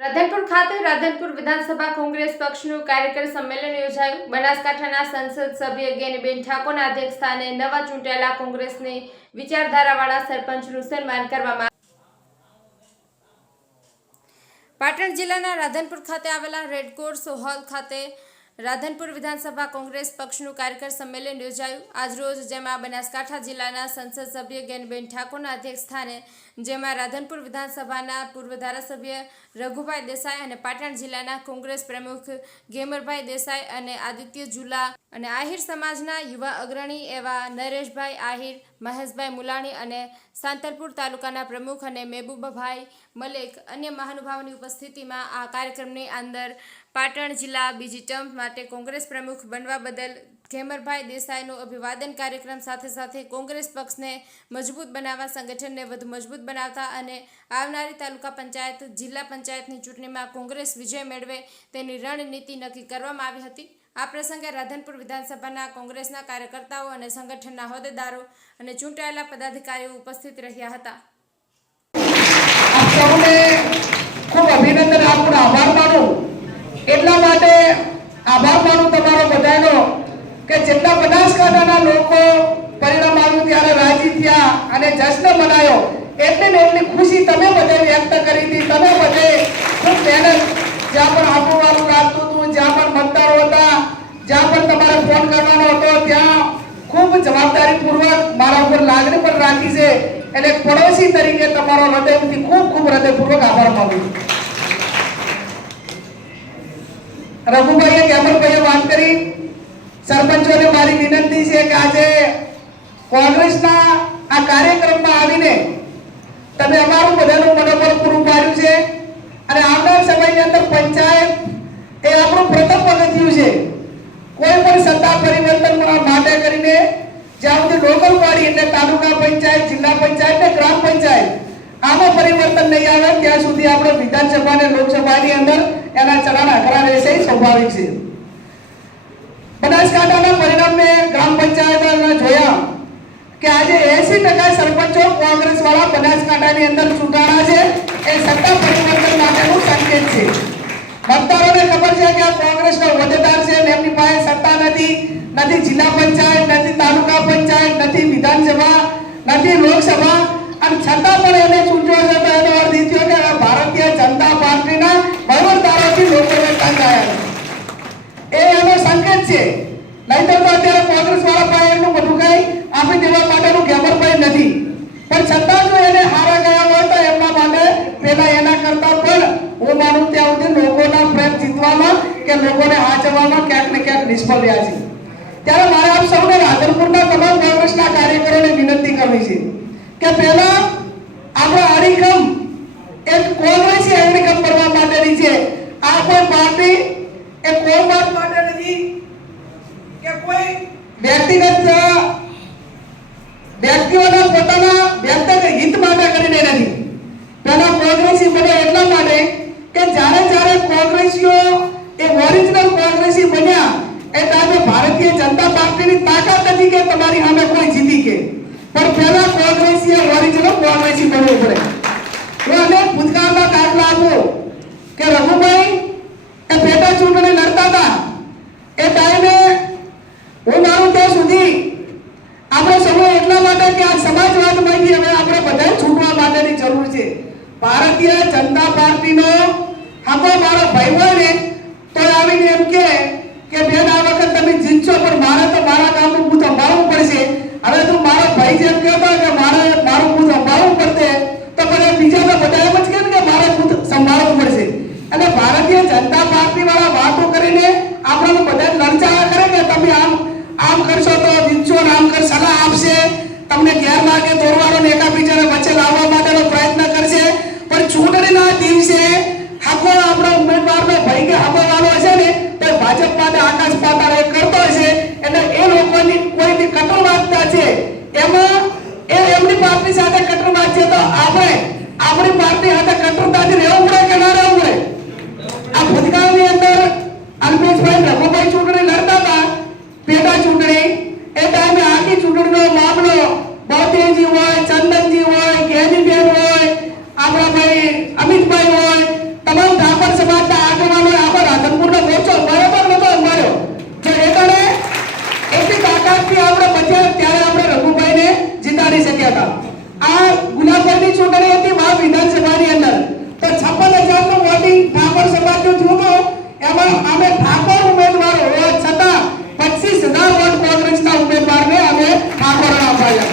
રાધનપુર ખાતે રાધનપુર વિધાનસભા કોંગ્રેસ પક્ષનું કાર્યકર સંમેલન યોજાયું. બનાસકાંઠાના સંસદ સભ્ય જ્ઞાનીબેન ઠાકોરના અધ્યક્ષસ્થાને નવા ચૂંટાયેલા કોંગ્રેસની વિચારધારાવાળા સરપંચનું સન્માન કરવામાં પાટણ જિલ્લાના રાધનપુર ખાતે આવેલા રેડકોર્સ હોલ ખાતે રાધનપુર વિધાનસભા કોંગ્રેસ પક્ષનું કાર્યકર સંમેલન યોજાયું. આજરોજ જેમાં બનાસકાંઠા જિલ્લાના સંસદ સભ્ય જ્ઞાનીબેન ઠાકોરના અધ્યક્ષસ્થાને જેમાં રાધનપુર વિધાનસભાના પૂર્વ ધારાસભ્ય રઘુભાઈ દેસાઈ અને પાટણ જિલ્લાના કોંગ્રેસ પ્રમુખ ગેમરભાઈ દેસાઈ અને આદિત્ય ઝુલા અને આહિર સમાજના યુવા અગ્રણી એવા નરેશભાઈ આહિર, મહેશભાઈ મુલાણી અને સાંતલપુર તાલુકાના પ્રમુખ અને મહેબૂબાભાઈ મલેક અન્ય મહાનુભાવોની ઉપસ્થિતિમાં આ કાર્યક્રમની અંદર પાટણ જિલ્લા બીજી ટર્મ માટે કોંગ્રેસ પ્રમુખ બનવા બદલ ગેમરભાઈ દેસાઈનું અભિવાદન કાર્યક્રમ સાથે કોંગ્રેસ પક્ષને મજબૂત બનાવવા, સંગઠનને વધુ મજબૂત બનાવતા અને આવનારી તાલુકા પંચાયત, જિલ્લા પંચાયતની ચૂંટણીમાં કોંગ્રેસ વિજય મેળવે તેની રણનીતિ નક્કી કરવામાં આવી હતી. આ પ્રસંગે રાધનપુર વિધાનસભાના કોંગ્રેસના કાર્યકર્તાઓ અને સંગઠનના હોદ્દેદારો અને ચૂંટાયેલા પદાધિકારીઓ ઉપસ્થિત રહ્યા હતા. ખૂબ અભિનંદન, આપનો આભાર માનું. એટલા માટે આભાર માનું તમારો બધાનો કે જેટલા બનાસકાંઠાના લોકો પરિણામ આવ્યું ત્યારે રાજી થયા અને જશ્ન મનાયો. એટલી ખુશી તમે બધે વ્યક્ત કરી હતી. તમે બધે ખૂબ મહેનત, જ્યાં પણ આપવાનું લાગતું હતું, જ્યાં પણ મતદારો હતા, જ્યાં પણ તમારે ફોન કરવાનો હતો, ત્યાં ખૂબ જવાબદારીપૂર્વક મારા ઉપર લાગણી પણ રાખી છે. એટલે પડોશી તરીકે તમારો હૃદયથી ખૂબ હૃદયપૂર્વક આભાર માનું. રઘુભાઈએ, ગેમરભાઈએ વાત કરી. સરપંચોને મારી વિનંતી છે કે આજે કોંગ્રેસના આ કાર્યક્રમમાં આવીને તમે અમારું બધાનું મનોબળ પૂરું પાડ્યું છે અને આવનાર સમયની અંદર પંચાયત એ આપણું પ્રથમ પગથિયું છે. કોઈ પણ સત્તા પરિવર્તન માટે કરીને જ્યાં સુધી લોકલ પાડી એટલે તાલુકા પંચાયત, જિલ્લા પંચાયત ને ગ્રામ પંચાયત આમાં પરિવર્તન નહીં આવે ત્યાં સુધી આપણે વિધાનસભા અને લોકસભાની અંદર એના ચરણ આકરા રહેશે, સ્વાભાવિક છે. બનાસકાંઠાના પરિણામને ગ્રામ પંચાયતમાં જોયા કે આજે 80% સરપંચો કોંગ્રેસ વાળા બનાસકાંઠાની અંદર ચૂંટાણા છે. એ સત્તા પરિવર્તન માટેનું સંકેત છે. મતદારોને ખબર છે કે આ કોંગ્રેસનો હોદ્દેદાર છે અને એમની પાસે સત્તા નથી જિલ્લા પંચાયત, નથી તાલુકા પંચાયત, નથી વિધાનસભા, નથી લોકસભા, અને છતાં પણ એને ચૂંટવા જતો એનો અર્થ એ થયો કે ભારતીય જનતા પાર્ટીના વહીવટદારોથી લોકોને ટંકાયા. એ એનો સંકેત છે. નહીંતર તો અત્યારે કોંગ્રેસ વાળા પાસે એટલું બધું કઈ આપી દેવા માટેનું ગેમરભાઈ નથી. પણ છતાં જો એને હારા ગયા હોય તો એમના માટે પેલા એના કરતા પણ હું માનું ત્યાં સુધી લોકોના પ્રેમ જીતવામાં કે લોકોને હાચવવામાં ક્યાંક ને ક્યાંક નિષ્ફળ રહ્યા છે. ત્યારે મારે આપ સૌને રાધનપુરના તમામ કોંગ્રેસના કાર્યકરોને વિનંતી કરવી છે કે પહેલા આપણો અડીખમ એક કોંગ્રેસી અડીખમ કરવા માટેની છે. આ કોઈ પાર્ટી એ કોઈ વાત માટે નથી કે કોઈ વ્યક્તિઓના પોતાના વ્યક્તિગત હિત માટે કરીને નથી. પહેલા કોંગ્રેસી બને એટલા માટે કે જ્યારે કોંગ્રેસીઓ એ ઓરિજિનલ કોંગ્રેસી બન્યા એટલે આજે ભારતીય જનતા પાર્ટીની તાકાત નથી કે તમારી સામે કોઈ જીતી કે, પણ પહેલા કોંગ્રેસી ઓરિજિનલ કોંગ્રેસી બનવું પડે. હું અનેક ભૂતકાળના દાખલા આપું કે રઘુભાઈ એ પેટા ચૂંટણી લડતા હતા. એ ટાઈમે હું મારું ત્યાં સુધી આપણો સમય એટલા માટે કે આ સમાજવાદમાંથી હવે આપણે બધા છૂટવા માટેની જરૂર છે. ભારતીય જનતા પાર્ટીનો આખો મારો ભાઈ હોય ને તો આવીને એમ કે બેન આ વખત તમે જીતશો, પણ મારે તો મારા ગામનું બૂથ સંભાળવું પડશે. હવે તું મારો ભાઈ જેમ કહેતો કે મારું બૂથ સંભાળવું પડશે તો પછી બીજા તો બધા એમ જ કહે કે મારે બૂથ સંભાળવું પડશે. એટલે ભારતીય જનતા પાર્ટી વાળા વાતો કરીને આપણને બધા લલચાયા કરે કે તમે આમ કરશો તો જીતશો, આમ કર સલાહ આપશે, તમને ગેરમાર્ગે દોરવાનો ને એકાબીજાને વચ્ચે લાવવા માટેનો પ્રયત્ન કરશે. પણ ચૂંટણીના દિવસે આખો આપણો ઉમેદવારનો ભાઈ કે હવાલો હશે ને તો ભાજપ માટે આકાશ પાતાળ એ કરતો હશે. એટલે એ લોકોની કોઈની કટરવાદતા છે એમાં એમની પાર્ટી સાથે કટરવાદ છે તો આપણે આપણી પાર્ટી સાથે કટરતાથી રહેવું પડે કે ના રહેવું પડે? આ ભૂતકાળની અંદર અલ્પેશભાઈ રઘુભાઈ ચૂંટણી લડતા હતા, પેટા ચૂંટણી, એ ટાઈમે આખી ચૂંટણીનો મામલો બળદેવજી હોય, ચંદનજી હોય, જ્ઞાનીબેન હોય, આપણા ભાઈ અમિતભાઈ હોય, તમામ ઠાકોર સમાજના આગેવાનો આખો રાધનપુરનો મોરચો બરાબર નતો અમાર્યો જો એકાને એટલી તાકાતથી આપણે બચ્યા ત્યારે આપણે રઘુભાઈને જીતાડી શક્યા હતા આ ગુલાબપુરની ચૂંટણી હતી મહા વિધાનસભાની અંદર તો 56,000 નું વોટિંગ ઠાકોર સમાજનું થયું હતું એમાં અમે ઠાકોર ઉમેદવારો હોવા છતાં 25,000 વોટ કોંગ્રેસના ઉમેદવારને અમે ઠાકોરને આપ્યા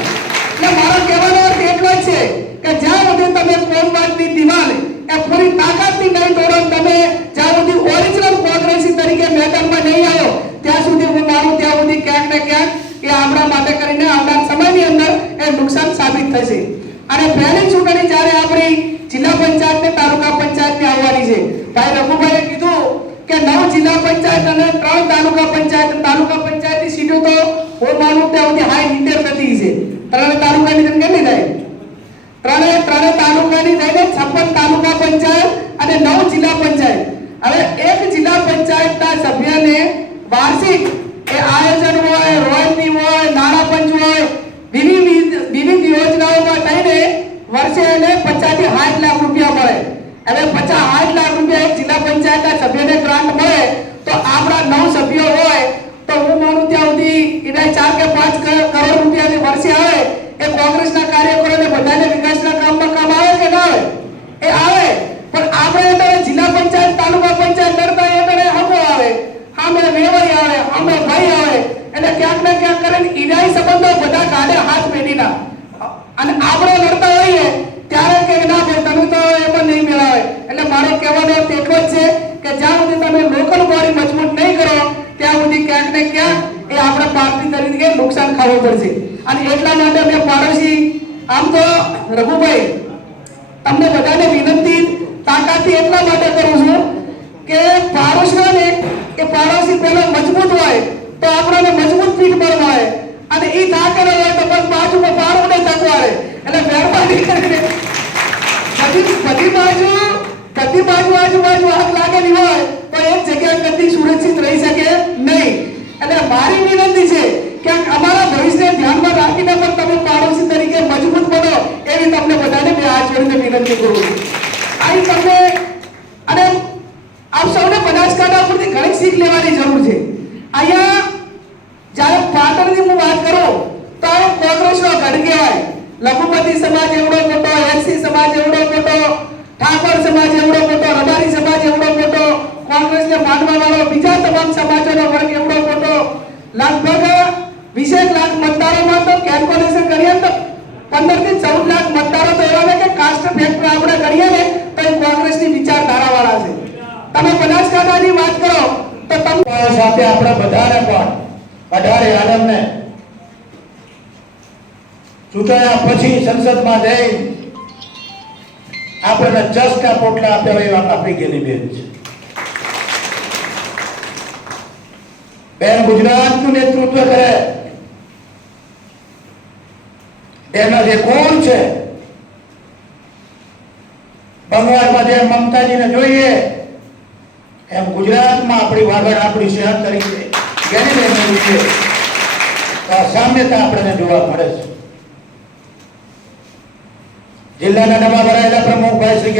એટલે મારો કહેવાનો અર્થ એટલો જ છે કે જ્યાં સુધી તમે કોમવાદની દિવાલ એ પૂરી તાકાતથી નહીં તોડો તમે જ્યાં સુધી ઓરિજિનલ કોંગ્રેસી તરીકે મેદાનમાં નહીં આવ્યો ત્યાં સુધી હું માનું ત્યાં સુધી ક્યાંક ને ક્યાંક એ આપણા માટે કરીને આવનાર સમયની અંદર એ નુકસાન સાબિત થશે અને પહેલી ચૂંટણી જ્યારે આપણી જિલ્લા પંચાયત ને તાલુકા પંચાયતની આવવાની છે ભાઈ રઘુભાઈએ કીધું કે 9 જિલ્લા પંચાયત અને 3 તાલુકા પંચાયતની સીટો તો હું માનું ત્યાં સુધી હાઈ 70 થતી છે 3 તાલુકાની જેમ કેટલી થાય ત્રણે તાલુકાની થઈને 56 તાલુકા પંચાયત અને 9 જિલ્લા પંચાયત હવે એક જિલ્લા પંચાયતના સભ્યને વાર્ષિક એ આયોજન હોય રોયલ્ટી હોય નાણાં પંચ હોય વિવિધ યોજનાઓમાં થઈને વર્ષે એને 50 થી 60 લાખ રૂપિયા મળે હવે 50-60 લાખ રૂપિયા એક જિલ્લા પંચાયતના સભ્યને ગ્રાન્ટ મળે તો આપણા 9 સભ્યો હોય તો હું માનું ત્યાં સુધી એના 4 કે 5 કરોડ રૂપિયાની વર્ષે આવે એ કોંગ્રેસના કાર્યકરોને બધાને વિકાસના કામમાં કામ આવે કે ના આવે એ આવે પણ આપણે એટલે જિલ્લા પંચાયત તાલુકા પંચાયત લડતા એટલે હમો આવે સામે વેવાઈ આવે સામે ભાઈ આવે એટલે ક્યાંક ને ક્યાંક કરીને ઈરાઈ સંબંધો બધા કાઢે હાથ પેઢીના અને આપણે લડતા હોઈએ ત્યારે કે ના ભાઈ તમે તો એ પણ નહીં મેળાવે એટલે મારો કહેવાનો અર્થ એટલો જ છે કે જ્યાં સુધી તમે લોકલ બોડી મજબૂત નહીં કરો ત્યાં સુધી ક્યાંક ને ક્યાંક એ આપણે પાર્ટી તરીકે નુકસાન ખાવું પડશે અને એટલા માટે મેં પાડોશી આમ તો રઘુભાઈ તમને બધાને વિનંતી તાકાતથી એટલા માટે કરું છું કે પાડોશીઓને કે પાડોશી પહેલો મજબૂત હોય તો આપણને મજબૂત પીઠ પર મળે અને એ થાકેલો હોય તો બસ બાજુમાં પાડવું નહીં થકવાડે એટલે મહેરબાની કરીને બધી બાજુ આજુબાજુ હાથ લાગેલી હોય તો એક જગ્યાએ કદી સુરક્ષિત રહી શકે નહીં એટલે મારી વિનંતી છે કે અમારા ભવિષ્યને ધ્યાનમાં રાખીને પણ તમે પાડોશી તરીકે મજબૂત બનો એવી તમને બધાને મેં હાથ જોડીને વિનંતી કરું છું અહીં તમને અને આપ સૌને બનાસકાંઠા ઉપરથી ઘણી શીખ લેવાની જરૂર છે અહીંયા જ્યારે પાટણની હું વાત કરું તો આ કોંગ્રેસનો ગઢ કહેવાય લઘુમતી સમાજ એવડો મોટો એસસી સમાજ એવડો મોટો ઠાકોર સમાજ એવડો મોટો રબારી સમાજ એવડો મોટો કોંગ્રેસને માનવા વાળો બીજા તમામ સમાજોનો વર્ગ એવડો મોટો લગભગ 20 લાખ મતદારોમાં તો કેલ્ક્યુલેશન કરીએ તો 15 થી 14 લાખ મતદારો તો એવા ને કે કાસ્ટ ફેક્ટર આપણે કરીએ ને તો એ કોંગ્રેસની વિચારધારા વાળા છે તમે બનાસકાંઠાની વાત કરો તો તમે સાથે આપણે બધાને પણ 18 આલમને ચૂંટાયા પછી સંસદમાં જઈ આપણને જસના પોટલા આપ્યા હોય આપણી ગેલી બેન છે બેન ગુજરાતનું નેતૃત્વ કરે એના જે કોણ છે બંગાળમાં જે મમતાજીને જોઈએ એમ ગુજરાતમાં આપણી વાગડ આપણી શહેર તરીકે ગેલી બેન છે તો સામ્યતા આપણને જોવા મળે છે જિલ્લાના નવા ભરાયેલા પ્રમુખ ભાઈ શ્રી